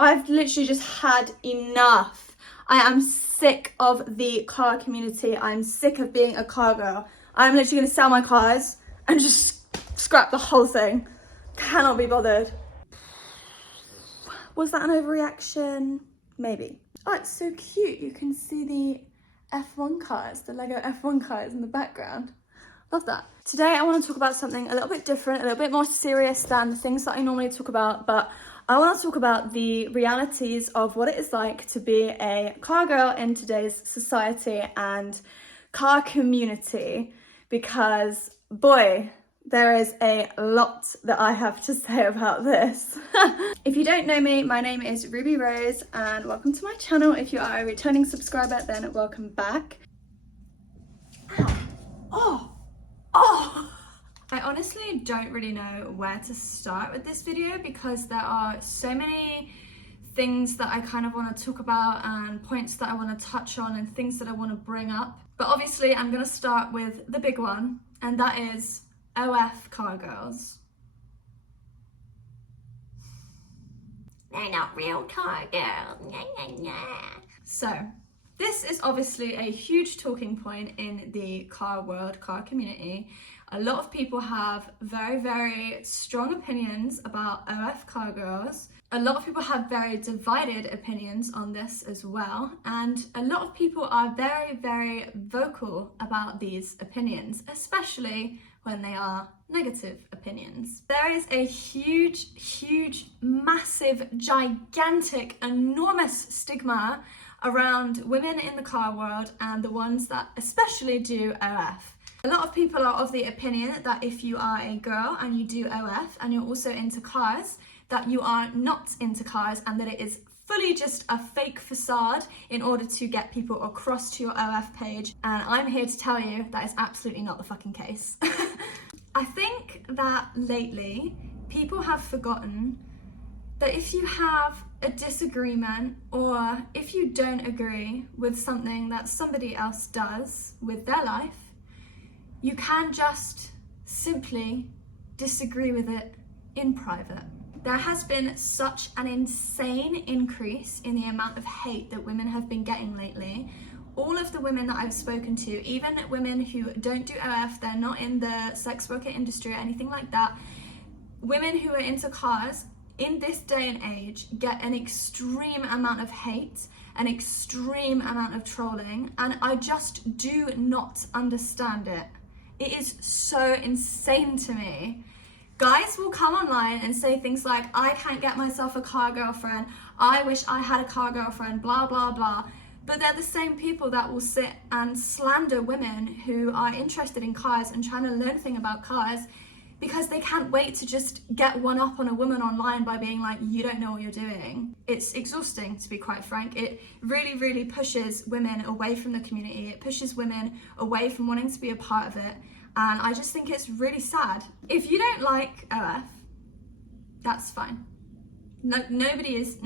I've literally just had enough. I am sick of the car community. I'm sick of being a car girl. I'm literally going to sell my cars and just scrap the whole thing. Cannot be bothered. Was that an overreaction? Maybe. Oh, it's so cute. You can see the F1 cars, the Lego F1 cars in the background. Love that. Today I want to talk about something a little bit different, a little bit more serious than the things that I normally talk about, but I want to talk about the realities of what it is like to be a car girl in today's society and car community, because boy, there is a lot that I have to say about this. If you don't know me, my name is Ruby Rose and welcome to my channel. If you are a returning subscriber, then welcome back. Ow. Oh! I honestly don't really know where to start with this video because there are so many things that I kind of want to talk about and points that I want to touch on and things that I want to bring up. But obviously I'm going to start with the big one, and that is OF car girls. They're not real car girls. So this is obviously a huge talking point in the car world, car community. A lot of people have very, very strong opinions about OF car girls. A lot of people have very divided opinions on this as well. And a lot of people are very, very vocal about these opinions, especially when they are negative opinions. There is a huge, massive, gigantic, enormous stigma around women in the car world and the ones that especially do OF. A lot of people are of the opinion that if you are a girl and you do OF and you're also into cars, that you are not into cars and that it is fully just a fake facade in order to get people across to your OF page. And I'm here to tell you that is absolutely not the fucking case. I think that lately people have forgotten that if you have a disagreement or if you don't agree with something that somebody else does with their life, you can just simply disagree with it in private. There has been such an insane increase in the amount of hate that women have been getting lately. All of the women that I've spoken to, even women who don't do OF, they're not in the sex worker industry or anything like that, women who are into cars in this day and age get an extreme amount of hate, an extreme amount of trolling, and I just do not understand it. It is so insane to me. Guys will come online and say things like, I can't get myself a car girlfriend, I wish I had a car girlfriend, blah, blah, blah. But they're the same people that will sit and slander women who are interested in cars and trying to learn a thing about cars because they can't wait to just get one up on a woman online by being like, you don't know what you're doing. It's exhausting, to be quite frank. It really, really pushes women away from the community. It pushes women away from wanting to be a part of it. And I just think it's really sad. If you don't like OF, that's fine. No, nobody is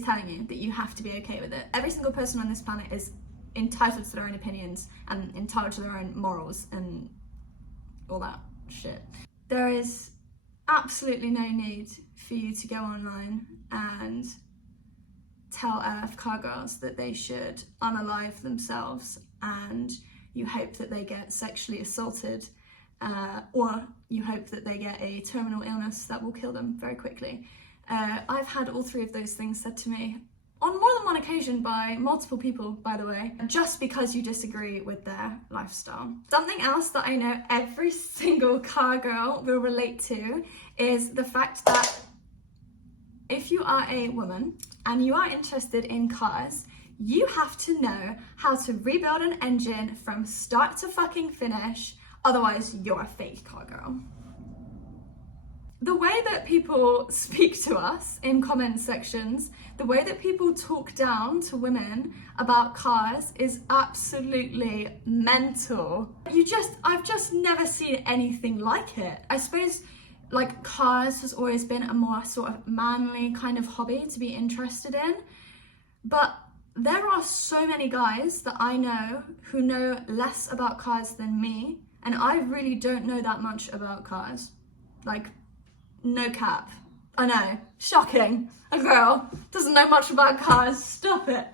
telling you that you have to be okay with it. Every single person on this planet is entitled to their own opinions and entitled to their own morals and all that shit. There is absolutely no need for you to go online and tell OF car girls that they should unalive themselves and you hope that they get sexually assaulted or you hope that they get a terminal illness that will kill them very quickly. I've had all three of those things said to me on more than one occasion by multiple people, by the way, just because you disagree with their lifestyle. Something else that I know every single car girl will relate to is the fact that if you are a woman and you are interested in cars, you have to know how to rebuild an engine from start to fucking finish, otherwise you're a fake car girl. The way that people speak to us in comment sections, the way that people talk down to women about cars is absolutely mental. I've just never seen anything like it. I suppose like cars has always been a more sort of manly kind of hobby to be interested in, but there are so many guys that I know who know less about cars than me, and I really don't know that much about cars. Like, no cap. I know, shocking. A girl doesn't know much about cars, stop it.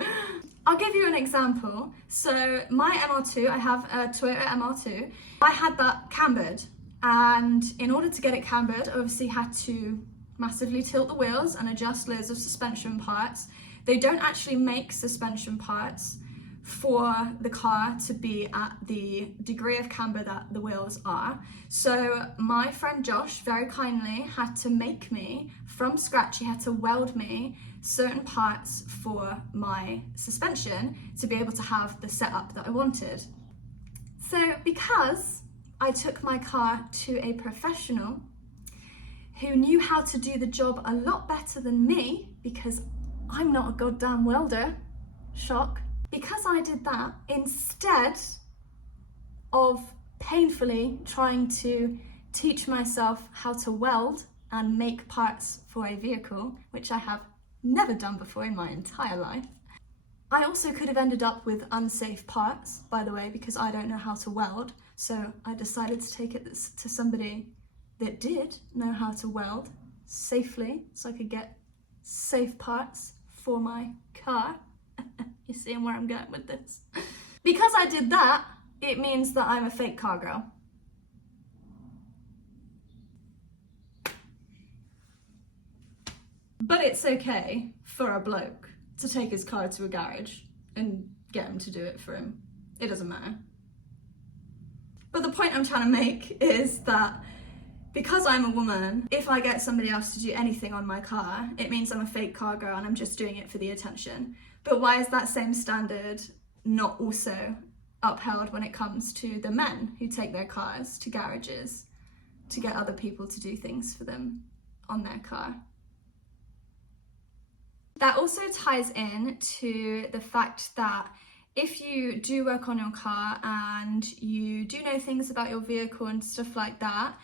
I'll give you an example. So my MR2, I have a Toyota MR2. I had that cambered, and in order to get it cambered, I obviously had to massively tilt the wheels and adjust loads of suspension parts. They don't actually make suspension parts for the car to be at the degree of camber that the wheels are. So my friend Josh very kindly had to make me from scratch. He had to weld me certain parts for my suspension to be able to have the setup that I wanted. So because I took my car to a professional who knew how to do the job a lot better than me, because I'm not a goddamn welder, shock. Because I did that, instead of painfully trying to teach myself how to weld and make parts for a vehicle, which I have never done before in my entire life, I also could have ended up with unsafe parts, by the way, because I don't know how to weld. So I decided to take it to somebody that did know how to weld safely, so I could get safe parts for my car. You seeing where I'm going with this? Because I did that, it means that I'm a fake car girl. But it's okay for a bloke to take his car to a garage and get him to do it for him. It doesn't matter. But the point I'm trying to make is that because I'm a woman, if I get somebody else to do anything on my car, it means I'm a fake car girl and I'm just doing it for the attention. But why is that same standard not also upheld when it comes to the men who take their cars to garages to get other people to do things for them on their car? That also ties in to the fact that if you do work on your car and you do know things about your vehicle and stuff like that,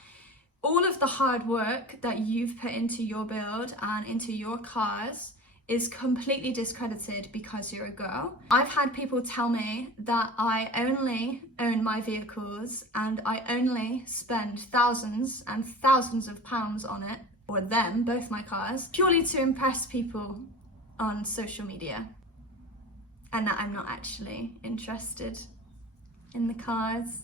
all of the hard work that you've put into your build and into your cars is completely discredited because you're a girl. I've had people tell me that I only own my vehicles and I only spend thousands and thousands of pounds on it, or them, both my cars, purely to impress people on social media, and that I'm not actually interested in the cars.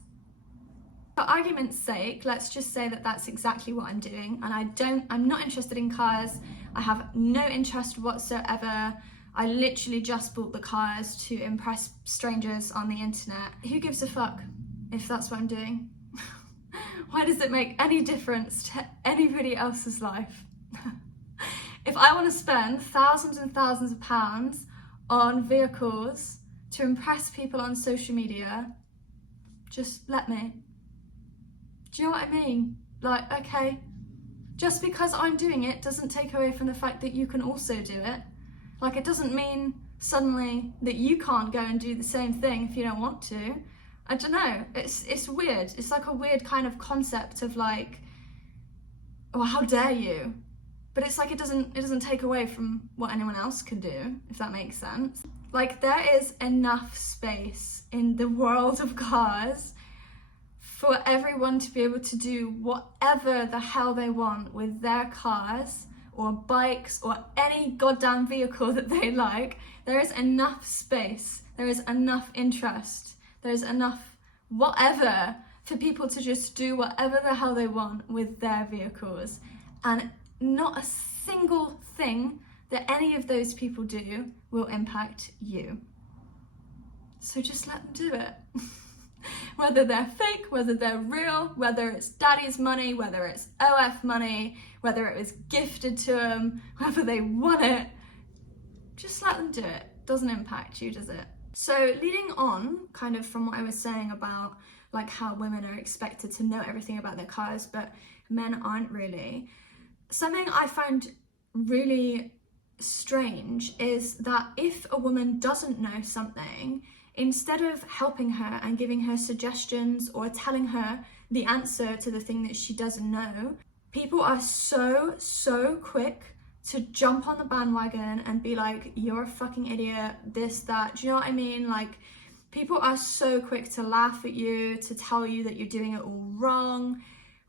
For argument's sake, let's just say that that's exactly what I'm doing, and I'm not interested in cars. I have no interest whatsoever. I literally just bought the cars to impress strangers on the internet. Who gives a fuck if that's what I'm doing? Why does it make any difference to anybody else's life? If I want to spend thousands and thousands of pounds on vehicles to impress people on social media, just let me. Do you know what I mean? Like, okay, just because I'm doing it doesn't take away from the fact that you can also do it. Like, it doesn't mean suddenly that you can't go and do the same thing if you don't want to. I don't know, it's weird. It's like a weird kind of concept of like, oh, how dare you? But it's like it doesn't take away from what anyone else can do, if that makes sense. Like, there is enough space in the world of cars for everyone to be able to do whatever the hell they want with their cars or bikes or any goddamn vehicle that they like. There is enough space, there is enough interest, there's enough whatever for people to just do whatever the hell they want with their vehicles. And not a single thing that any of those people do will impact you. So just let them do it. Whether they're fake, whether they're real, whether it's daddy's money, whether it's OF money, whether it was gifted to them, whether they want it, just let them do it. Doesn't impact you, does it? So leading on kind of from what I was saying about like how women are expected to know everything about their cars, but men aren't really. Something I found really strange is that if a woman doesn't know something, instead of helping her and giving her suggestions or telling her the answer to the thing that she doesn't know, people are so quick to jump on the bandwagon and be like, you're a fucking idiot, this, that. Do you know what I mean? Like, people are so quick to laugh at you, to tell you that you're doing it all wrong,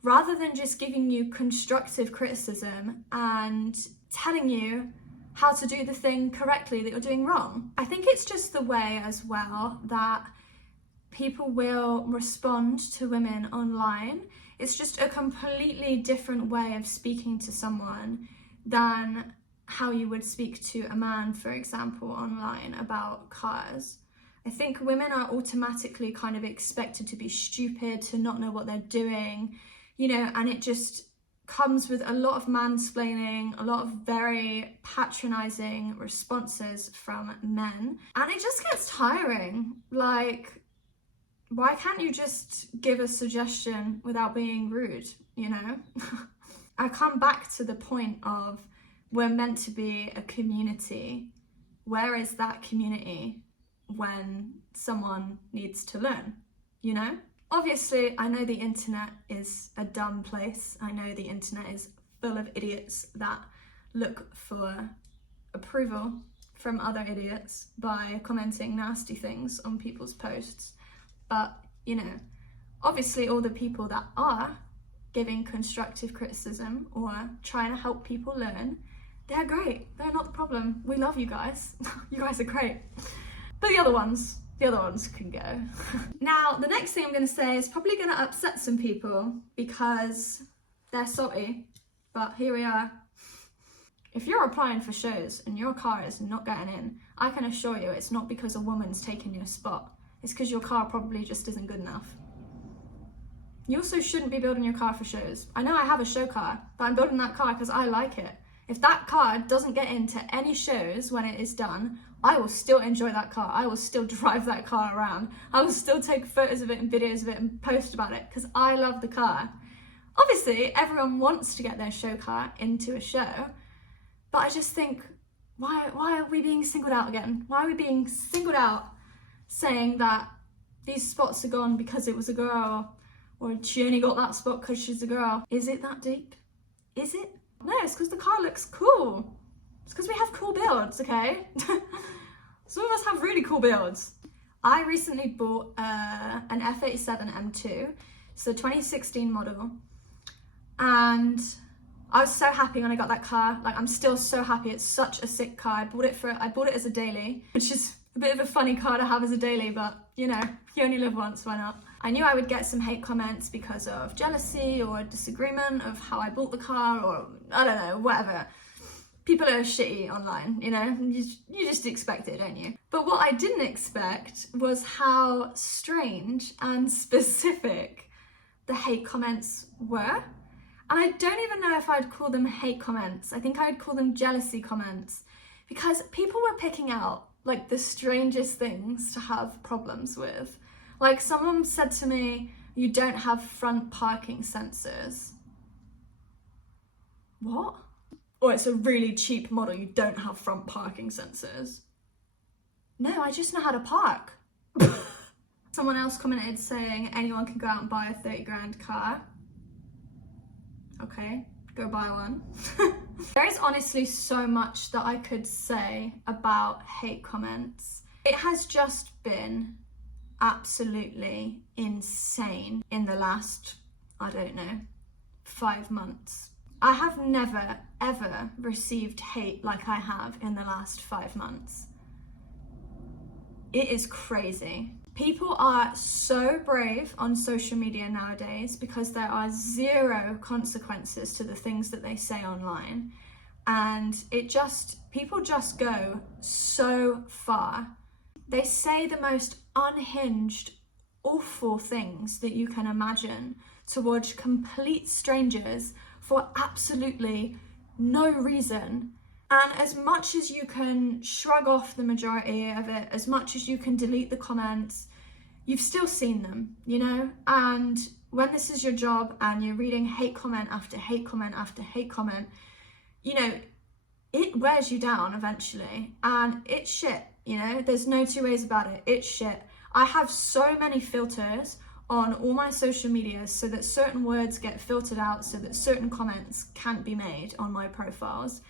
rather than just giving you constructive criticism and telling you how to do the thing correctly that you're doing wrong. I think it's just the way as well that people will respond to women online. It's just a completely different way of speaking to someone than how you would speak to a man, for example, online about cars. I think women are automatically kind of expected to be stupid, to not know what they're doing, you know, and it just comes with a lot of mansplaining, a lot of very patronizing responses from men, and it just gets tiring. Like, why can't you just give a suggestion without being rude, you know? I come back to the point of, we're meant to be a community. Where is that community when someone needs to learn, you know? Obviously, I know the internet is a dumb place. I know the internet is full of idiots that look for approval from other idiots by commenting nasty things on people's posts. But, you know, obviously all the people that are giving constructive criticism or trying to help people learn, they're great. They're not the problem. We love you guys. You guys are great. But the other ones can go. Now, the next thing I'm going to say is probably going to upset some people because they're salty, but here we are. If you're applying for shows and your car is not getting in, I can assure you it's not because a woman's taken your spot. It's because your car probably just isn't good enough. You also shouldn't be building your car for shows. I know I have a show car, but I'm building that car because I like it. If that car doesn't get into any shows when it is done, I will still enjoy that car. I will still drive that car around. I will still take photos of it and videos of it and post about it because I love the car. Obviously, everyone wants to get their show car into a show, but I just think, why are we being singled out again? Why are we being singled out saying that these spots are gone because it was a girl, or she only got that spot because she's a girl? Is it that deep? Is it? No, it's because the car looks cool. It's because we have cool builds, okay? Some of us have really cool builds. I recently bought an F87 M2. It's the 2016 model. And I was so happy when I got that car. Like, I'm still so happy. It's such a sick car. I bought it as a daily, which is a bit of a funny car to have as a daily, but you know, you only live once, why not? I knew I would get some hate comments because of jealousy or disagreement of how I bought the car, or I don't know, whatever. People are shitty online, you know, you just expect it, don't you? But what I didn't expect was how strange and specific the hate comments were. And I don't even know if I'd call them hate comments. I think I'd call them jealousy comments, because people were picking out like the strangest things to have problems with. Like, someone said to me, you don't have front parking sensors. What? Or it's a really cheap model, you don't have front parking sensors. No, I just know how to park. Someone else commented saying anyone can go out and buy a 30 grand car. Okay, go buy one. There is honestly so much that I could say about hate comments. It has just been absolutely insane in the last, I don't know, 5 months. I have never, ever received hate like I have in the last 5 months. It is crazy. People are so brave on social media nowadays because there are 0 consequences to the things that they say online. And people just go so far. They say the most unhinged, awful things that you can imagine towards complete strangers for absolutely no reason. And as much as you can shrug off the majority of it, as much as you can delete the comments, you've still seen them, you know? And when this is your job and you're reading hate comment after hate comment after hate comment, you know, it wears you down eventually. And it's shit, you know? There's no two ways about it. It's shit. I have so many filters on all my social medias so that certain words get filtered out, so that certain comments can't be made on my profiles.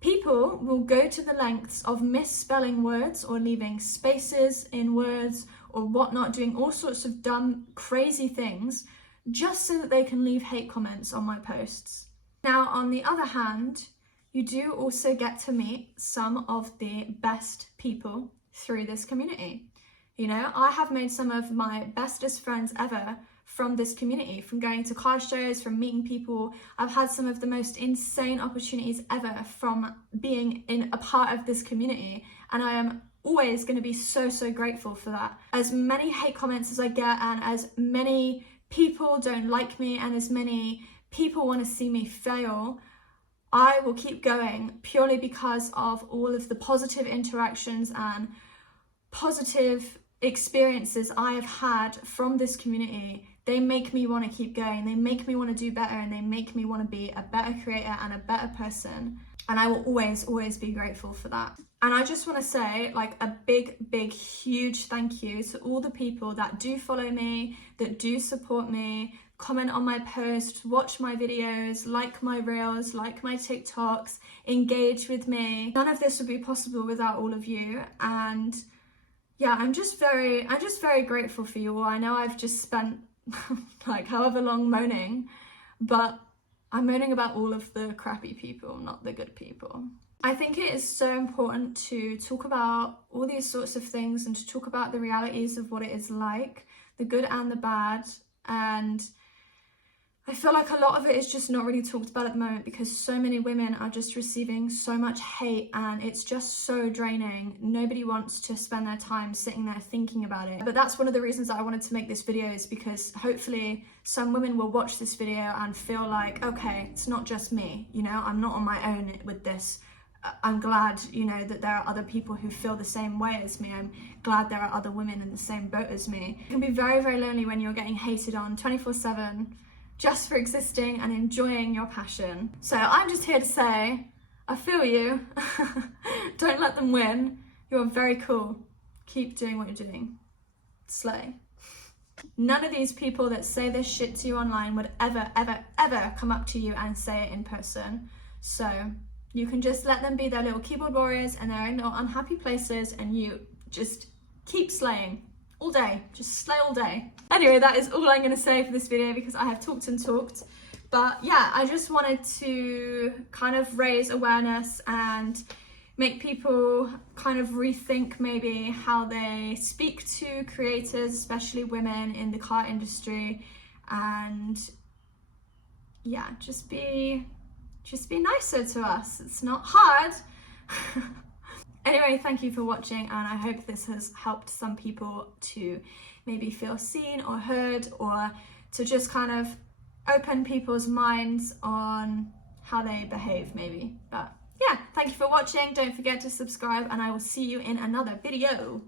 People will go to the lengths of misspelling words or leaving spaces in words or whatnot, doing all sorts of dumb, crazy things just so that they can leave hate comments on my posts. Now, on the other hand, you do also get to meet some of the best people through this community. You know, I have made some of my bestest friends ever from this community, from going to car shows, from meeting people. I've had some of the most insane opportunities ever from being in a part of this community, and I am always going to be so grateful for that. As many hate comments as I get, and as many people don't like me, and as many people want to see me fail, I will keep going purely because of all of the positive interactions and positive experiences I have had from this community. They make me want to keep going, they make me want to do better, and they make me want to be a better creator and a better person. And I will always be grateful for that. And I just want to say, like, a big huge thank you to all the people that do follow me, that do support me, comment on my posts, watch my videos, like my reels, like my TikToks, engage with me. None of this would be possible without all of you. And yeah, I'm just very grateful for you all. I know I've just spent like however long moaning, but I'm moaning about all of the crappy people, not the good people. I think it is so important to talk about all these sorts of things and to talk about the realities of what it is like, the good and the bad. And I feel like a lot of it is just not really talked about at the moment because so many women are just receiving so much hate, and it's just so draining. Nobody wants to spend their time sitting there thinking about it. But that's one of the reasons that I wanted to make this video, is because hopefully some women will watch this video and feel like, okay, it's not just me, you know, I'm not on my own with this. I'm glad, you know, that there are other people who feel the same way as me. I'm glad there are other women in the same boat as me. It can be very lonely when you're getting hated on 24/7 just for existing and enjoying your passion. So I'm just here to say, I feel you. Don't let them win. You're very cool. Keep doing what you're doing. Slay. None of these people that say this shit to you online would ever come up to you and say it in person. So you can just let them be their little keyboard warriors and their own little unhappy places, and you just keep slaying. All day, just slay all day. Anyway, that is all I'm going to say for this video because I have talked and talked. But yeah, I just wanted to kind of raise awareness and make people kind of rethink maybe how they speak to creators, especially women in the car industry. And yeah, just be nicer to us. It's not hard. Anyway, thank you for watching, and I hope this has helped some people to maybe feel seen or heard, or to just kind of open people's minds on how they behave maybe. But yeah, thank you for watching. Don't forget to subscribe, and I will see you in another video.